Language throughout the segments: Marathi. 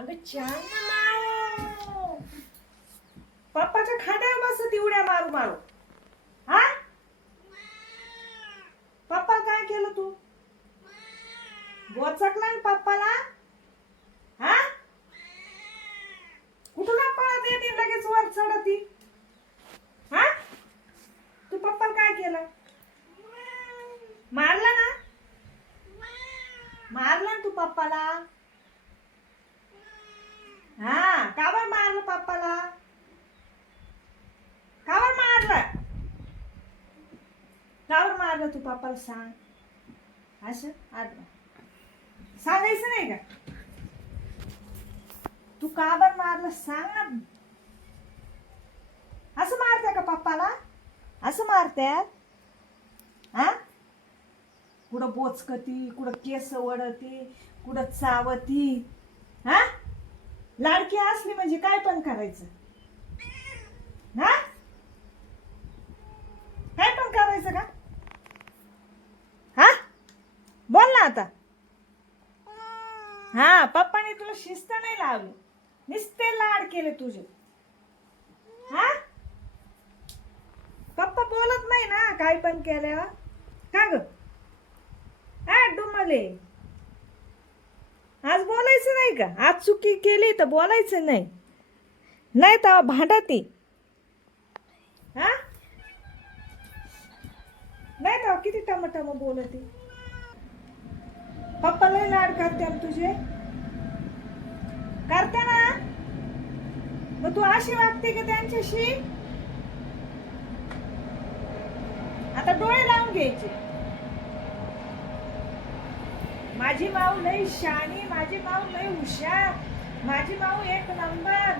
अगं छान ना पप्पाच्या खांद्यावर बसत उड्या मारू मारू. हा? पप्पा काय केलं तू? बोचकला ना पप्पाला? हा? कुठून पळत येते लगेच वर चढती? हा? तू पप्पाला काय केलं? मारला ना? मारला ना तू पप्पाला? हा का मारलं पप्पाला. का मारलं. का मारलं तू पप्पाला सांग. असं? आज सांगायचं नाही का? तू काबर मारलं सांग ना. असं मारते का पप्पाला? असं मारत्यात हा? कुठं बोचकती कुठं केस वडती कुठं चावती. हा? लाडकी असली म्हणजे काय पण करायचं? हा? काय पण करायचं का? हा? बोल ना आता. हा पप्पाने तुला शिस्त नाही लावली. नुसते लाड केले तुझे. हा? पप्पा बोलत नाही ना काय पण केल्या का ग? डुमले. आज बोलायचं नाही का? आज चुकी केली तर बोलायचं नाही. नाही तर भांडती. हा? नाही तर किती टमाटम बोलती? पप्पा लय लाड करते ना तुझे. करते ना? मग तू अशी वागते का त्यांच्याशी? आता डोळे लावून घ्यायचे. माझी माऊ लई शानी माझी माऊ लई हुशार माझी माऊ एक नंबर.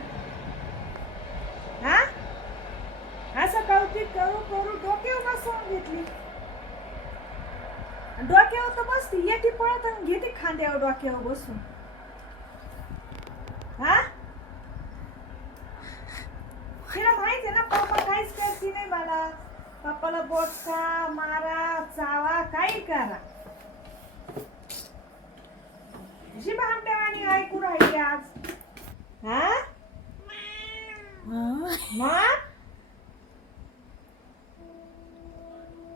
हा? असं कौतुक करू करू डोक्यावर बसवून घेतली. डोक्यावर तर बसती येते पळत आणि घेते खांद्यावर डोक्यावर बसून. हा? तिला माहीत आहे ना पप्पा काहीच करते नाही मला. पप्पाला बोटका मारा चावा काही करा. जी भामट्यावानी ऐकू राहिली आज. हा? मग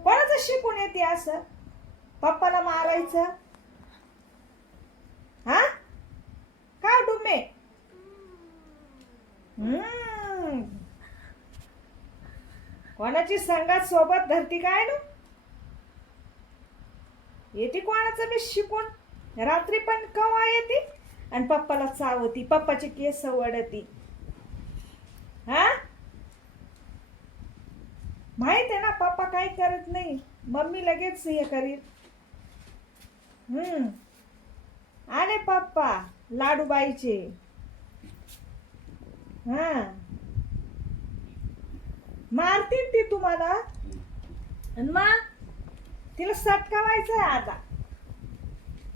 कोणाचं शिकून येते असं? पप्पाला मारायचं? हा? का डुमे हम्म. कोणाची संगात सोबत धरती काय ना? येते कोणाचं बी शिकून? रात्री पण कवा येते? आणि पप्पाला चावती पप्पाचे केस वडती. हा? माहीत आहे ना पप्पा काही करत नाही. मम्मी लगेच हे करील. हम्म. आले पप्पा लाडूबाईचे. हा. मारतील ती तुम्हाला. आणि मग? तिला सटकावायचं आहे आता.